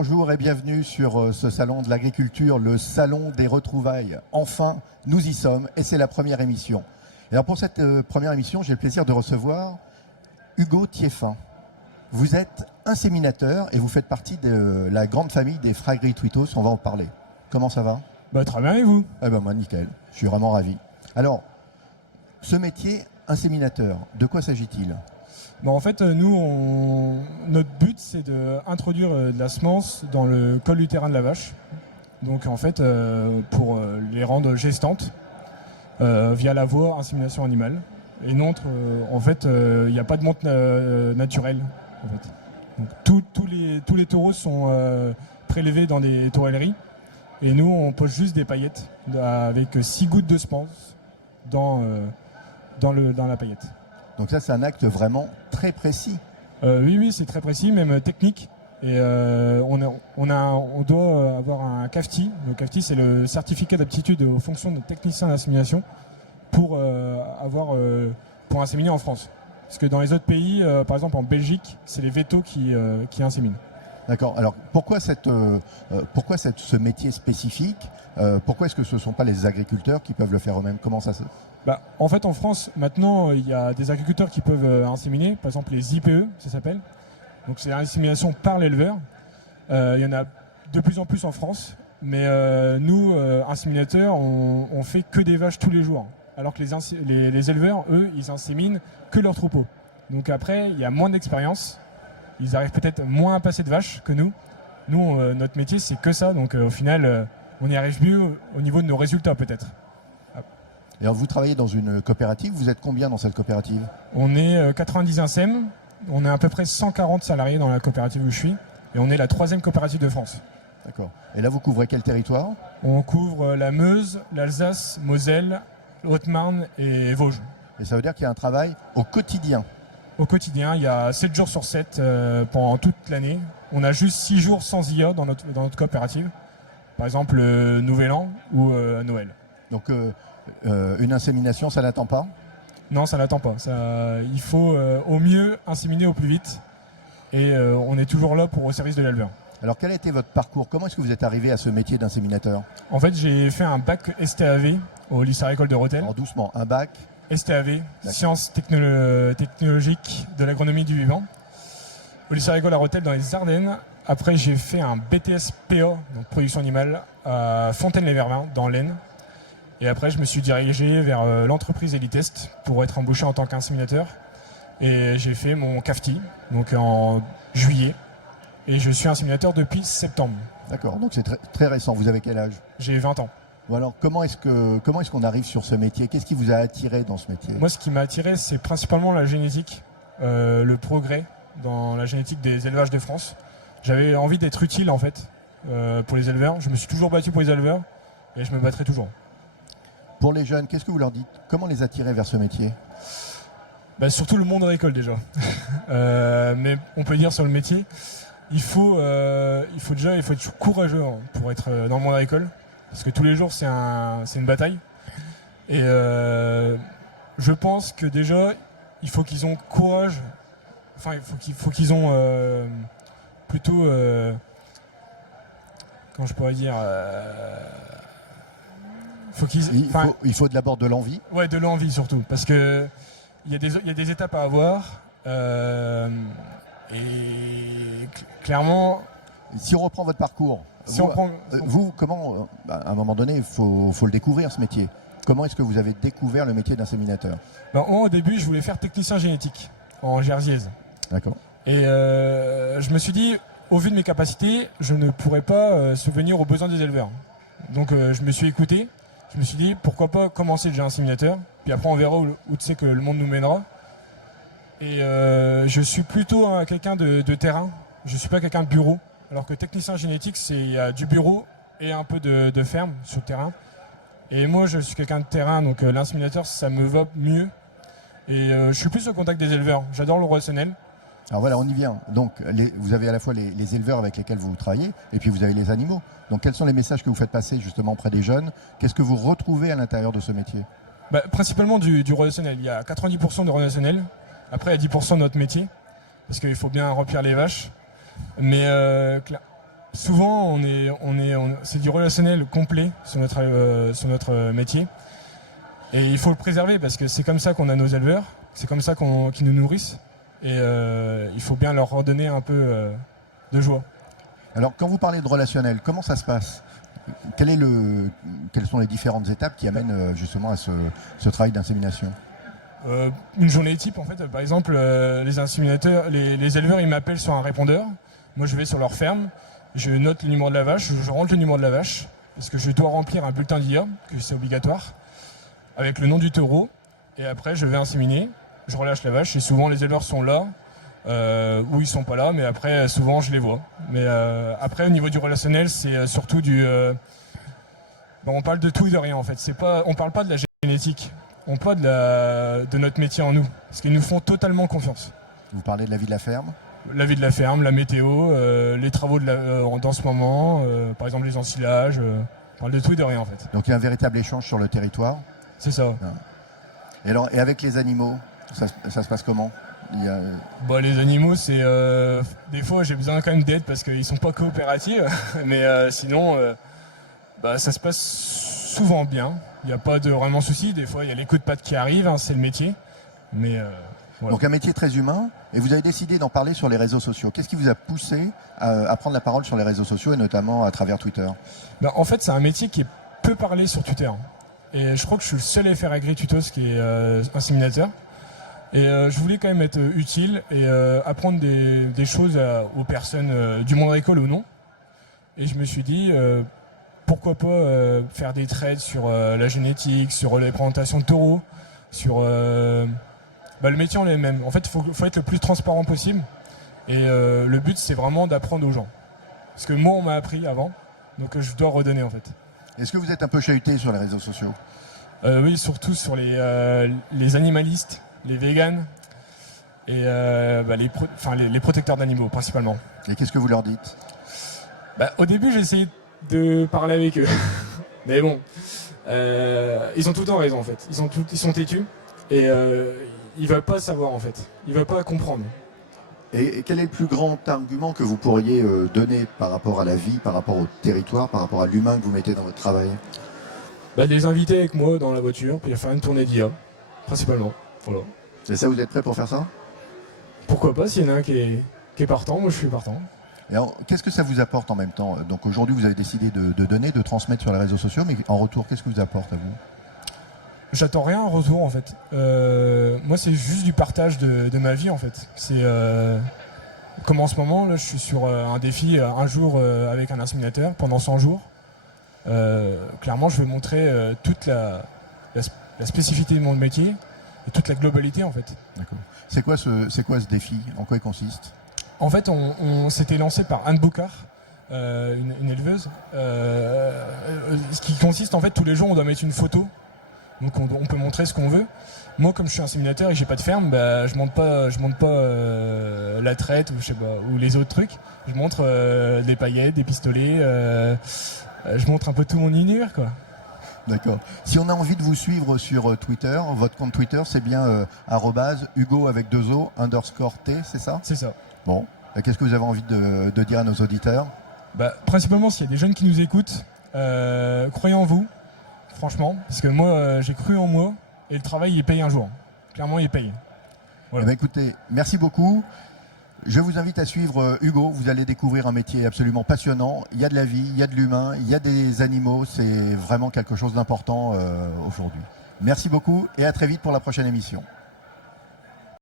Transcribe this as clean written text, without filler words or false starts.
Bonjour et bienvenue sur ce salon de l'agriculture, le salon des retrouvailles. Enfin, nous y sommes et c'est la première émission. Et alors pour cette première émission, j'ai le plaisir de recevoir Hugo Thieffin. Vous êtes inséminateur et vous faites partie de la grande famille des Fragri Twitos. On va en parler. Comment ça va? Très bien, et vous? Moi, nickel. Je suis vraiment ravi. Alors, ce métier, inséminateur, de quoi s'agit-il? En fait, nous, notre but, c'est d'introduire de la semence dans le col utérin de la vache. Donc, en fait, pour les rendre gestantes via la voie insémination animale. Et notre, en fait, il n'y a pas de monte naturelle. En fait. Donc, tous les taureaux sont prélevés dans des tourelleries. Et nous, on pose juste des paillettes avec 6 gouttes de semence dans la paillette. Donc ça, c'est un acte vraiment très précis. Oui, c'est très précis, même technique. Et on doit avoir un CAFTI. Le CAFTI, c'est le certificat d'aptitude aux fonctions de technicien d'insémination pour inséminer en France. Parce que dans les autres pays, par exemple en Belgique, c'est les vétos qui inséminent. D'accord. Alors pourquoi ce métier spécifique? Pourquoi est-ce que ce ne sont pas les agriculteurs qui peuvent le faire eux-mêmes? Comment ça se... En fait, en France, maintenant, il y a des agriculteurs qui peuvent inséminer, par exemple les IPE, ça s'appelle. Donc c'est l'insémination par l'éleveur. Il y en a de plus en plus en France, mais nous, inséminateurs, on fait que des vaches tous les jours. Alors que les éleveurs, eux, ils inséminent que leurs troupeaux. Donc après, il y a moins d'expérience. Ils arrivent peut-être moins à passer de vaches que nous. Nous, notre métier, c'est que ça. Donc au final, on y arrive mieux au niveau de nos résultats peut-être. Et alors, vous travaillez dans une coopérative. Vous êtes combien dans cette coopérative? On est 90 INSEM. On est à peu près 140 salariés dans la coopérative où je suis. Et on est la 3e coopérative de France. D'accord. Et là, vous couvrez quel territoire? On couvre la Meuse, l'Alsace, Moselle, Haute-Marne et Vosges. Et ça veut dire qu'il y a un travail au quotidien? Au quotidien, il y a 7 jours sur 7 pendant toute l'année. On a juste 6 jours sans IA dans notre coopérative. Par exemple, le Nouvel An ou Noël. Donc, une insémination, ça n'attend pas? Non, ça n'attend pas. Il faut au mieux inséminer au plus vite. Et on est toujours là au service de l'éleveur. Alors, quel a été votre parcours? Comment est-ce que vous êtes arrivé à ce métier d'inséminateur? En fait, j'ai fait un bac STAV au lycée agricole de Rethel. Alors, doucement, un bac STAV, Sciences technologiques de l'agronomie du vivant, au lycée agricole à Rethel dans les Ardennes. Après, j'ai fait un BTS PA, donc production animale, à Fontaine-les-Vervins, dans l'Aisne. Et après, je me suis dirigé vers l'entreprise Elitest pour être embauché en tant qu'inséminateur. Et j'ai fait mon CAFTI, donc en juillet. Et je suis inséminateur depuis septembre. D'accord, donc c'est très récent. Vous avez quel âge? J'ai 20 ans. Bon alors, comment est-ce qu'on arrive sur ce métier? Qu'est-ce qui vous a attiré dans ce métier? Moi, ce qui m'a attiré, c'est principalement la génétique, le progrès dans la génétique des élevages de France. J'avais envie d'être utile, en fait, pour les éleveurs. Je me suis toujours battu pour les éleveurs et je me battrai toujours. Pour les jeunes, qu'est-ce que vous leur dites? Comment les attirer vers ce métier? Surtout le monde agricole, déjà. Mais on peut dire sur le métier, il faut être courageux pour être dans le monde agricole. Parce que tous les jours, c'est une bataille. Et je pense que déjà, il faut qu'ils ont courage. Enfin, il faut qu'ils ont plutôt... comment je pourrais dire il faut d'abord de l'envie. Ouais, de l'envie surtout. Parce que il y a des étapes à avoir. Et clairement... Si on reprend votre parcours, comment, à un moment donné, il faut le découvrir ce métier. Comment est-ce que vous avez découvert le métier d'inséminateur? Au début, je voulais faire technicien génétique en Jersiaise. D'accord. Et je me suis dit, au vu de mes capacités, je ne pourrais pas subvenir aux besoins des éleveurs. Donc je me suis écouté. Je me suis dit, pourquoi pas commencer déjà inséminateur, puis après on verra où tu sais que le monde nous mènera. Et je suis plutôt quelqu'un de terrain. Je ne suis pas quelqu'un de bureau. Alors que technicien génétique, il y a du bureau et un peu de ferme sur le terrain. Et moi, je suis quelqu'un de terrain, donc l'inséminateur, ça me va mieux. Et je suis plus au contact des éleveurs. J'adore le relationnel. Alors voilà, on y vient. Donc, vous avez à la fois les éleveurs avec lesquels vous travaillez, et puis vous avez les animaux. Donc, quels sont les messages que vous faites passer justement auprès des jeunes? Qu'est-ce que vous retrouvez à l'intérieur de ce métier? Principalement du relationnel. Il y a 90% de relationnel. Après, il y a 10% de notre métier, parce qu'il faut bien remplir les vaches. Mais Souvent, c'est du relationnel complet sur notre métier. Et il faut le préserver parce que c'est comme ça qu'on a nos éleveurs, c'est comme ça qu'ils nous nourrissent. Et il faut bien leur redonner un peu de joie. Alors, quand vous parlez de relationnel, comment ça se passe ? Quelles sont les différentes étapes qui amènent justement à ce travail d'insémination ? Une journée type, en fait, par exemple, les inséminateurs, les éleveurs, ils m'appellent sur un répondeur. Moi, je vais sur leur ferme, je note le numéro de la vache, je rentre le numéro de la vache, parce que je dois remplir un bulletin d'IA, que c'est obligatoire, avec le nom du taureau. Et après, je vais inséminer, je relâche la vache, et souvent les éleveurs sont là, ou ils sont pas là, mais après, souvent, je les vois. Mais après, au niveau du relationnel, c'est surtout on parle de tout et de rien, en fait. On parle pas de la génétique. On parle de notre métier en nous, parce qu'ils nous font totalement confiance. Vous parlez de la vie de la ferme ? La vie de la ferme, la météo, les travaux dans ce moment, par exemple les ensilages, on parle de tout et de rien en fait. Donc il y a un véritable échange sur le territoire ? C'est ça. Et avec les animaux, ça se passe comment ? Les animaux, c'est des fois j'ai besoin quand même d'aide parce qu'ils sont pas coopératifs, mais sinon ça se passe souvent bien. Il n'y a pas de vraiment souci. Des fois, il y a les coups de patte qui arrivent, hein, c'est le métier. Mais voilà. Donc un métier très humain. Et vous avez décidé d'en parler sur les réseaux sociaux. Qu'est-ce qui vous a poussé à prendre la parole sur les réseaux sociaux et notamment à travers Twitter ? En fait, c'est un métier qui est peu parlé sur Twitter. Et je crois que je suis le seul FR AgriTutos qui est inséminateur. Et je voulais quand même être utile et apprendre des choses aux personnes du monde agricole ou non. Et je me suis dit... pourquoi pas faire des trades sur la génétique, sur les présentations de taureaux, sur le métier en lui-même. En fait, il faut être le plus transparent possible. Et le but, c'est vraiment d'apprendre aux gens. Parce que moi, on m'a appris avant, donc je dois redonner en fait. Est-ce que vous êtes un peu chahuté sur les réseaux sociaux ? Oui, surtout sur les animalistes, les véganes et les protecteurs d'animaux principalement. Et qu'est-ce que vous leur dites ? Au début, j'ai essayé de parler avec eux. Mais bon, ils ont tout le temps raison en fait. Ils sont têtus et ils veulent pas savoir en fait. Ils veulent pas comprendre. Et quel est le plus grand argument que vous pourriez donner par rapport à la vie, par rapport au territoire, par rapport à l'humain que vous mettez dans votre travail ? De les inviter avec moi dans la voiture, puis faire une tournée d'IA, principalement. Voilà. Et ça, vous êtes prêt pour faire ça ? Pourquoi pas, s'il y en a un qui est partant, moi je suis partant. Et alors, qu'est-ce que ça vous apporte en même temps ? Donc aujourd'hui, vous avez décidé de donner, de transmettre sur les réseaux sociaux, mais en retour, qu'est-ce que vous apporte à vous ? J'attends rien en retour en fait. Moi, c'est juste du partage de ma vie en fait. C'est comme en ce moment, là, je suis sur un défi un jour avec un inséminateur pendant 100 jours. Clairement, je vais montrer toute la spécificité de mon métier et toute la globalité en fait. D'accord. C'est quoi ce défi ? En quoi il consiste ? En fait, on s'était lancé par Anne Boucard, une éleveuse, ce qui consiste en fait tous les jours on doit mettre une photo, donc on peut montrer ce qu'on veut. Moi, comme je suis inséminateur et que j'ai pas de ferme, je monte pas la traite ou les autres trucs. Je montre des paillettes, des pistolets, je montre un peu tout mon univers quoi. D'accord. Si on a envie de vous suivre sur Twitter, votre compte Twitter c'est bien @Hugo avec 2 O _T, c'est ça ? C'est ça. Bon, qu'est-ce que vous avez envie de dire à nos auditeurs ? Principalement, s'il y a des jeunes qui nous écoutent, croyez en vous, franchement, parce que moi, j'ai cru en moi, et le travail, il paye un jour. Clairement, il paye. Voilà. Écoutez, merci beaucoup. Je vous invite à suivre Hugo, vous allez découvrir un métier absolument passionnant. Il y a de la vie, il y a de l'humain, il y a des animaux, c'est vraiment quelque chose d'important aujourd'hui. Merci beaucoup et à très vite pour la prochaine émission.